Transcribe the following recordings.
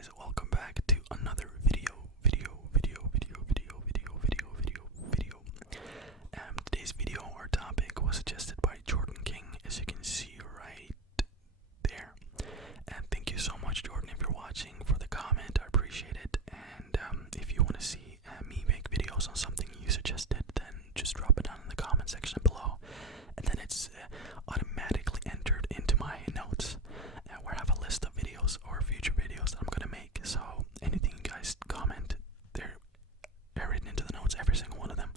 guys, welcome back to another video. Today's video or topic was suggested by Jordan King, as you can see right there. And thank you so much, Jordan, if you're watching, for the comment. I appreciate it. And if you want to see me make videos on something you suggested, then just drop it down in the comment section below, and then it's automatically entered into my notes, where I have a list of videos or future videos that I'm gonna make. So anything you guys comment, they're written into the notes, every single one of them.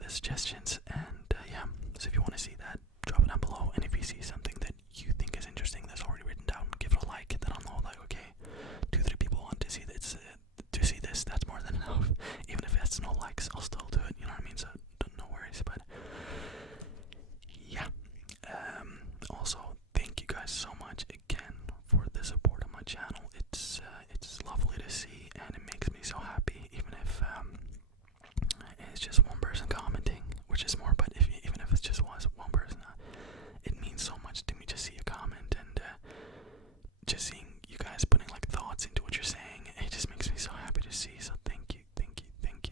The suggestions, and yeah. So if you want to see that, drop it down below. And if you see something that you think is interesting that's already written down, give it a like. Then I'll know, like, okay, 2-3 people want to see this. That's more than enough. Even if it's no likes, I'll still do it. You know what I mean? So no worries. But yeah. Also, thank you guys so much again for the support on my channel. It's lovely to see, and it makes me so happy. Even if it's just one person commenting, which is more. But even if it's just one person, it means so much to me to see a comment, and just seeing you guys putting like thoughts into what you're saying. It just makes me so happy to see. So thank you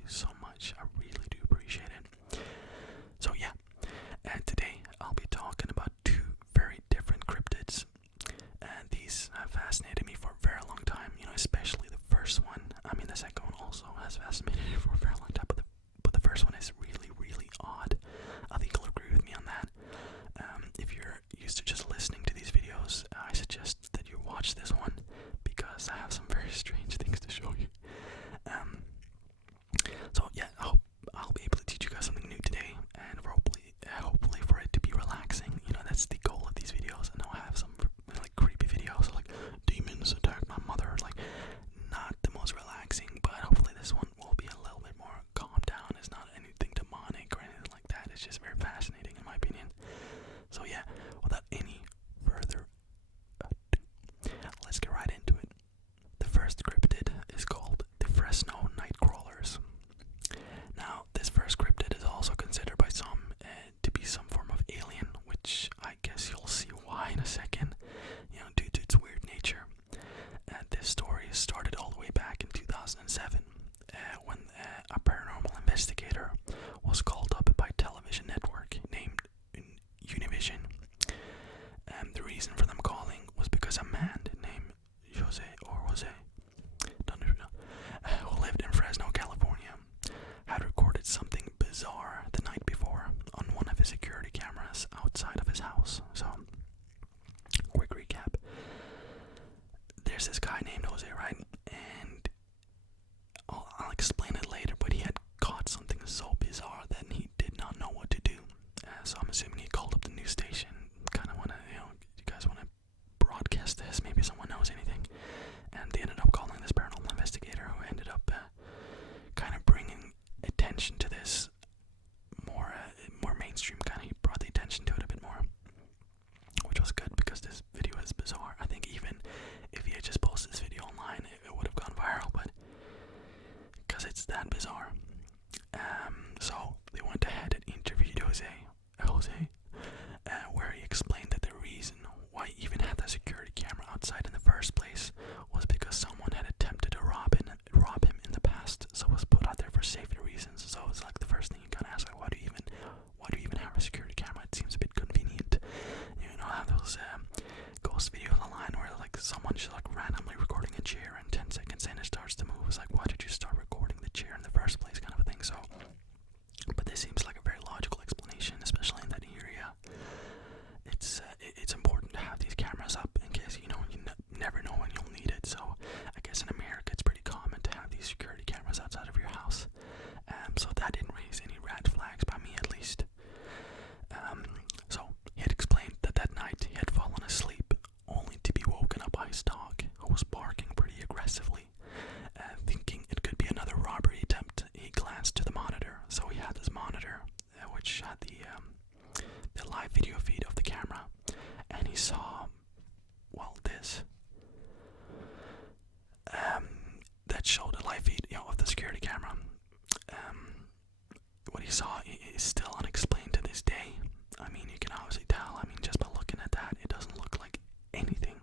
so much. I really do appreciate it. So yeah, and today I'll be talking about two very different cryptids, and these have fascinated me for a very long time. You know, especially the first one. I mean, the second one also has fascinated me for a very long time, but the first one is really odd. I think you'll agree with me on that. If you're used to just listening to these videos, I suggest that you watch this one, because I have some very strange things to show you. So yeah, I hope I'll be able to teach you guys something new today, and hopefully for it to be relaxing. You know, that's the goal of these videos. And I'll have some like creepy videos, like demons attack my mother. Like, not the most relaxing, but hopefully this one will be a little bit more calmed down. It's not anything demonic or anything like that. It's just very fascinating in my opinion. So yeah, without any further ado, let's get right into it. The first cryptid is called the Fresno Nightcrawlers. Now, this first cryptid is also considered by some to be some form of alien, which I guess you'll see why in a second, you know, due to its weird nature. This story started all the way back in 2007, when a paranormal investigator was called up by a television network named Univision. The reason for them calling was because a man named Jose, who lived in Fresno, California, had recorded something bizarre the night before on one of his security cameras outside of his house. So, quick recap. There's this guy named Jose, right? And I'll explain it later, but he had caught something so bizarre that he did not know what to do. So I'm assuming he called up the news station. Kind of want to, you guys want to broadcast this? Maybe someone knows anything. And they ended up calling this paranormal investigator, who ended up kind of bringing attention to this more mainstream. Kind of brought the attention to it a bit more, which was good, because this video is bizarre. I think even if he had just posted this video online, it would have gone viral, but because it's that bizarre. So they went ahead and interviewed Jose, where he explained that the reason why he even had the security camera outside in the first place was because someone had attempted to rob him in the past, so it was put out there for safety reasons. So it's like the first thing you gotta ask, like, why do you even have a security camera? It seems a bit convenient. You know, have those ghost videos online where like someone just like randomly recording a chair, and 10 seconds in it starts to move. It's like, why did you start recording the chair in the first place, kind of a thing. So, but this seems like a very logical explanation, especially in that area. It's important to have these cameras up in case you never know when you'll need it. So I guess in America it's pretty common to have these security cameras outside of your house. So that didn't raise any red flags by me, at least. So he had explained that night he had fallen asleep, only to be woken up by his dog, who was barking pretty aggressively. Thinking it could be another robbery attempt, he glanced to the monitor. So he had this monitor, which had the live video feed of the camera, and he saw, well, this that showed a live feed, of the security camera. What he saw is still unexplained to this day. I mean, you can obviously tell. I mean, just by looking at that, it doesn't look like anything.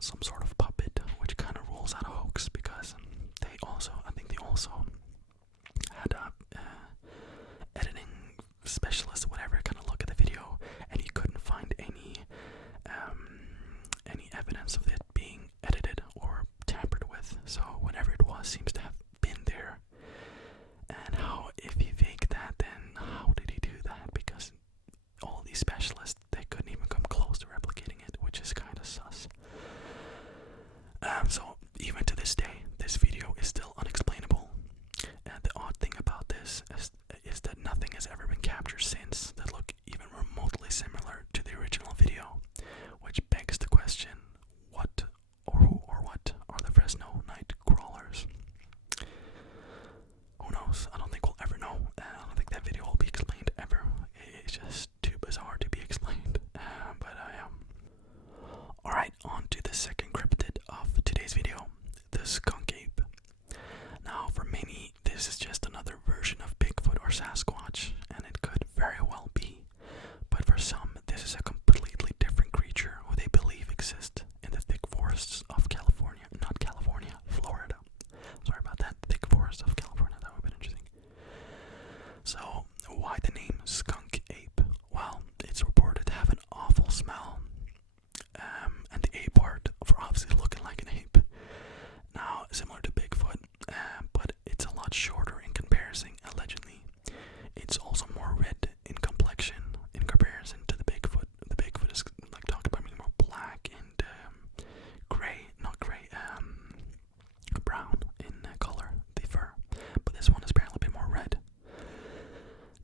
some sort of puppet, which kind of rules out a hoax because I think they also had a editing specialist or whatever kind of look at the video, and he couldn't find any evidence of it being edited or tampered with. So whatever it was seems to have been there. And if he faked that, then how did he do that? Because all these specialists, they couldn't even come close to replicating it, which is kind of sus. So even to this day, this video is still unexplainable. And the odd thing about this is that nothing has ever been captured since that look even remotely similar to the original video, which begs the question, what or who or what are the Fresno Nightcrawlers? Who knows? I don't think we'll ever know. I don't think that video will be explained ever. It's just too bizarre to be explained. Alright, on to the second cryptid of today's video, the Skunk Ape. Now, for many, this is just another version of Bigfoot or Sasquatch, and it could very well be. But for some, this is a completely different creature who they believe exists in the thick forests of California. Not California, Florida. Sorry about that. Thick forests of California. That would have been interesting. So, why the name Skunk Ape? Well, it's reported to have an awful smell. And the ape part for obviously looking like an ape. Now, similar to Bigfoot, but it's a lot shorter in comparison, allegedly. It's also more red in complexion in comparison to the Bigfoot. The Bigfoot is, like talked about, more black and brown in color, the fur. But this one is apparently a bit more red.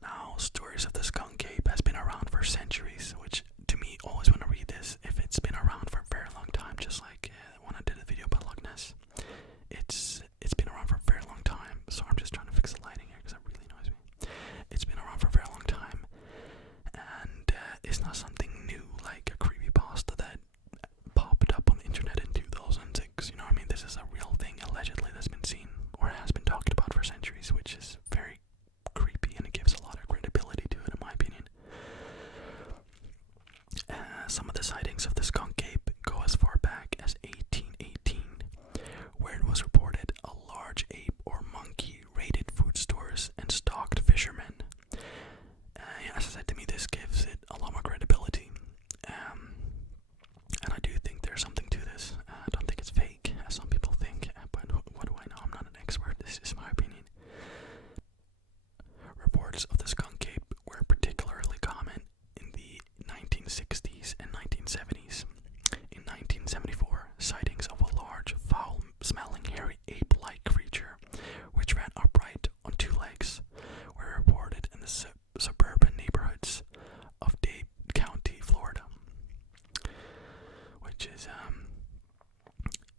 Now, stories of the Skunk Ape has been around for centuries, which to me, always when I read this, if it's been around for a very long time, just like when I did a video about Loch Ness, it's been around for a very long time. So I'm just trying to fix the lighting here because it really annoys me. It's been around for a very long time, and it's not something new like a creepypasta that popped up on the internet in 2006. You know what I mean? This is a real thing allegedly that's been seen or has been talked about for centuries, which is very creepy, and it gives a lot of credibility to it, in my opinion. Some of the sightings of the Skunk Ape go as far back as 1818, where it was reported a large ape or monkey raided food stores and stalked fishermen. As I said, to me, this gives it a lot more credibility. And I do think there's something to this. I don't think it's fake, as some people think, but what do I know? I'm not an expert. This is my opinion. Reports of the Skunk Ape were particularly common in the 1960s and 1970s. In 1974, sightings of a large, foul-smelling, hairy ape-like creature, which ran upright on two legs, were reported in the suburban neighborhoods of Dade County, Florida. Which is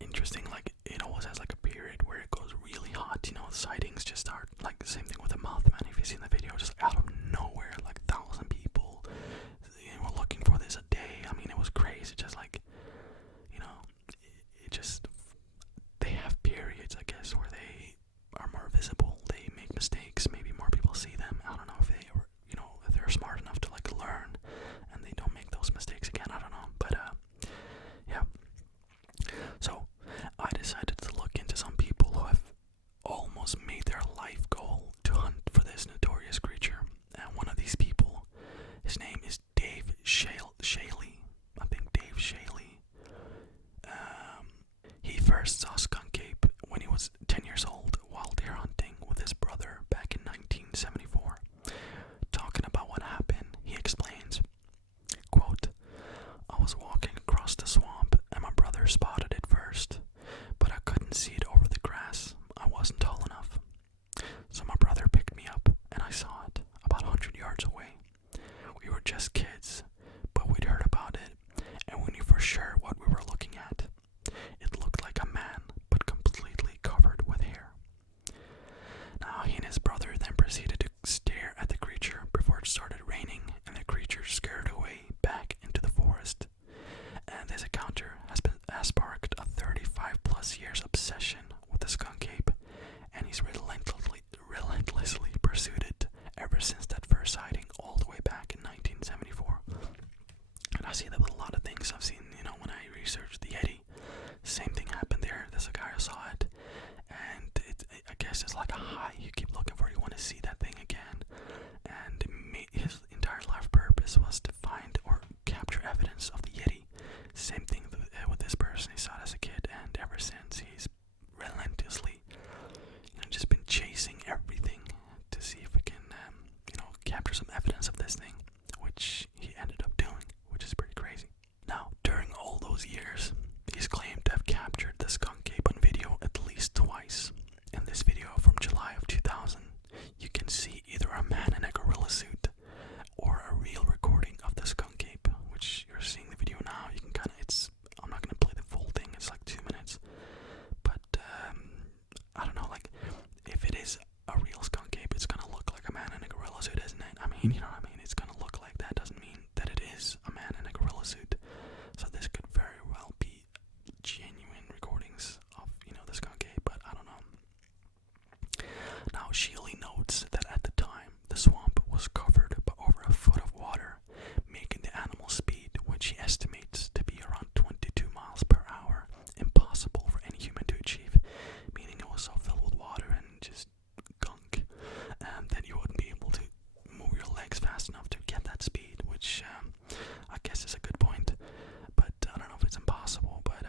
interesting. Like, it always has like a period where it goes really hot. You know, the sightings just start like the same thing with the Mothman. If you've seen the video, just like out of nowhere, like 1,000 people were looking for this a day. I mean, it was crazy. Just like, you know, it just, they have periods, I guess, where they are more visible. They make mistakes. Maybe more people see them. I don't know if if they're smart enough to like learn and they don't make those mistakes again. I don't know, but yeah. So I decided to look into some people who have almost made their life goal to hunt for this notorious creature. And one of these people, his name is Dave Shaley. I think Dave Shaley. He first saw Skunk Ape when he was 10 years old while deer hunting with his brother back in 1974. Talking about what happened, he explains, quote, "I was walking across the swamp and my brother spotted it first, but I couldn't see it over the grass. I wasn't tall enough. So my brother picked me up and I saw it about 100 yards away. We were just kids, but we'd heard about it and we knew for sure what we were looking at. It looked like a man, but completely covered with hair." Now, he and his brother then proceeded to stare at the creature before it started raining and the creature scurried away back into the forest. And this encounter has sparked a 35+ years obsession with the Skunk Ape, and he's relentlessly pursued it ever since that first sighting all the way back in 1974. And I see that with a lot of things I've seen, when I research the Yeti. those years, he's claimed to have captured the Skunk Ape on video at least twice. In this video from July of 2000, you can see either a man in a gorilla suit or a real recording of the Skunk Ape, which you're seeing the video now. You can kind of, I'm not going to play the full thing, it's like 2 minutes, but I don't know, like, if it is a real Skunk Ape, it's going to look like a man in a gorilla suit, isn't it? I mean, you know what I mean? It's going to look like that. Doesn't mean that it is a man in a gorilla suit. So this could very well be genuine recordings of, the Skunk Ape, but I don't know. Now, Sheely notes that at the time, the swamp was covered by over a foot of water, making the animal's speed, which he estimates to be around 22 miles per hour, impossible for any human to achieve, meaning it was so filled with water and just gunk, that you wouldn't be able to move your legs fast enough to get that speed, which I guess is a good point, but I don't know if it's impossible, but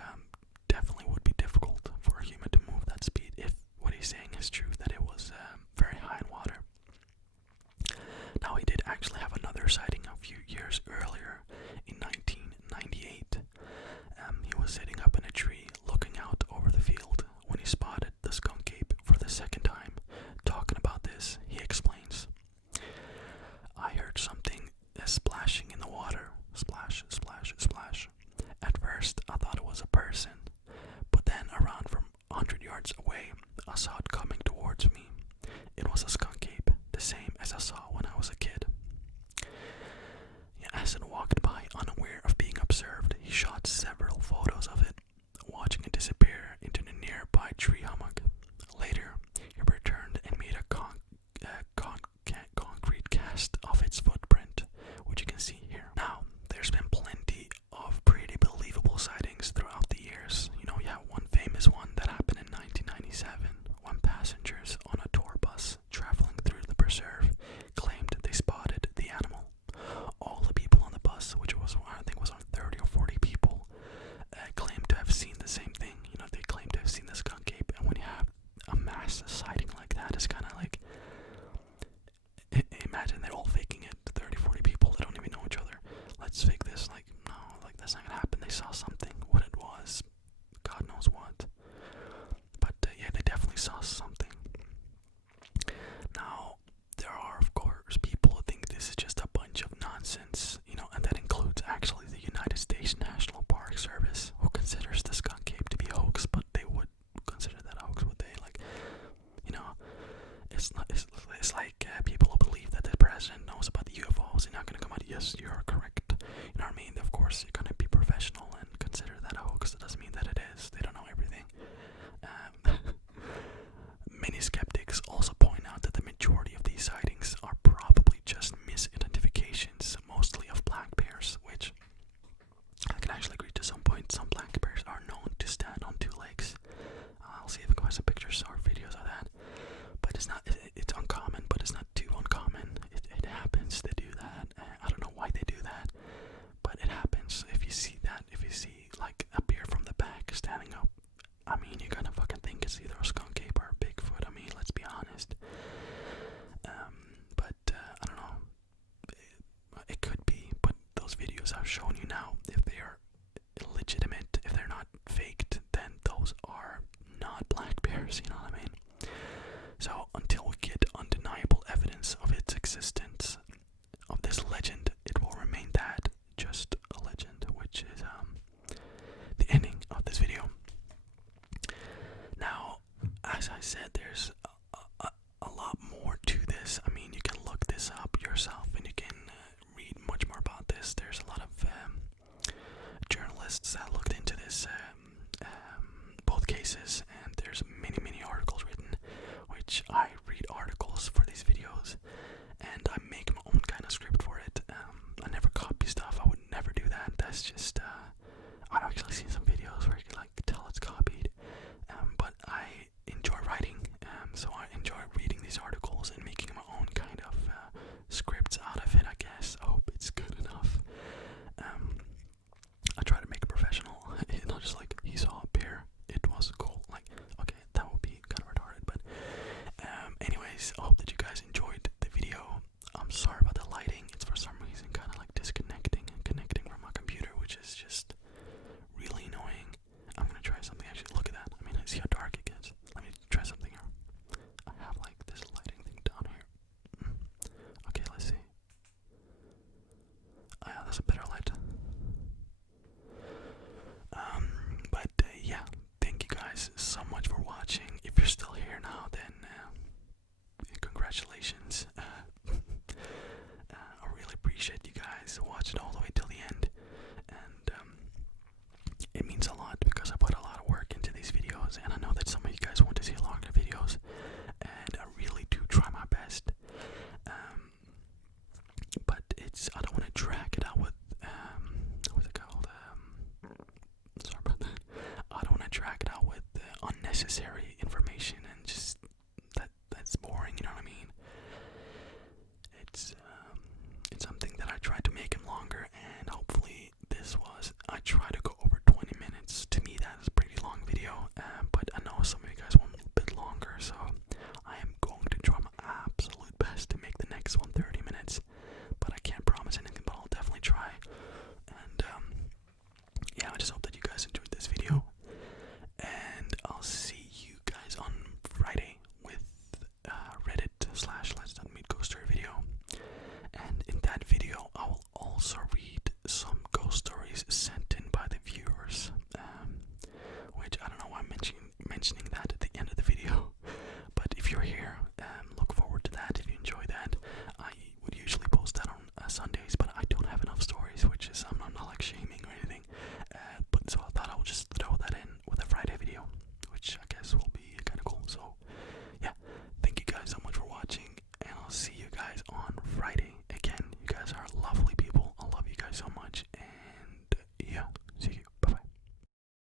definitely would be difficult for a human to move that speed if what he's saying is true, that it was very high in water. Now, he did actually have another sighting a few years earlier in 1998. He was sitting up in a tree looking out over the field when he spotted the Skunk Ape for the second time. Talking about this, he explains, "I heard something splashing in the water. Splash, splash, splash. At first, I thought it was a person, but then around from 100 yards away, I saw it coming towards me. It was a Skunk Ape, the same as I saw when I was a kid." As it walked by, unaware of being observed, he shot several photos of it, watching it disappear into the nearby tree hummock. Later, he returned and made a concrete cast of its footprint, which you can see here. Now, there's been plenty of pretty believable sightings throughout the years. You have one famous one that happened in 1997, when passengers on a tour bus traveling through the preserve claimed they spotted the animal. All the people on the bus, which was, I think was on 30 or 40 people, claimed to have seen the same thing. They claimed to have seen the Skunk Ape, and when you have a mass sighting like that, it's kind of like, imagine they're all faking it. 30, 40 people that don't even know each other. Let's fake this. Like, no, like, that's not gonna happen. They saw something. What it was, God knows what. But yeah, they definitely saw something. Now, there are, of course, people who think this is just a bunch of nonsense, and that includes actually the United States National Park Service, who considers the Skunk Ape to be a hoax, but they would consider that a hoax, would they? Like, it's like people who believe that the president knows about the UFOs. They're not gonna come out, yes, you're correct. You know what I mean? Of course, you're gonna be professional and consider that a hoax. That doesn't mean that it is. They don't know everything. Many skeptics also point out that the majority of these sightings are probably just misidentifications, mostly of black bears, which I can actually agree to some point. Some black bears are known to stand on two legs. I'll see if I can find some pictures or videos of that. But it's uncommon, but it's not too uncommon. It happens to do that. I don't know why they do that, but it happens. If you see that, if you see like a bear from the back standing up, I mean, you're gonna fucking think it's either a Skunk Ape or a Bigfoot. I mean, let's be honest. But I don't know. It could be, but those videos I've shown you now, if they are legitimate, if they're not faked, then those are not black bears. You know what I mean? So until we get undeniable evidence of its existence, of this legend, it will remain that, just a legend, which is the ending of this video. Now, as I said, there's a lot more to this. I mean, you can look this up yourself and you can read much more about this. There's a lot of journalists that looked into this, both cases, and there's many articles written, which I read articles for these videos, and I make my own kind of script for it. I never copy stuff. I would never do that. That's just, I've actually seen some videos where you can like tell it's copied, but I enjoy writing, so I enjoy reading these articles and making my own kind of scripts out of it, I guess. I hope it's good enough. I try to make it professional, not just like, he saw a bear, it was cool. Like, okay, that would be kind of retarded, but anyways, I hope that you guys enjoyed the video. I'm sorry about the lighting. It's for some reason kind of like disconnecting and connecting from my computer, which is just it means a lot because I put a lot of work into these videos, and I know that some of you guys want to see longer videos, and I really do try my best. But I don't want to drag it out with, what's it called? Sorry about that. I don't want to drag it out with unnecessary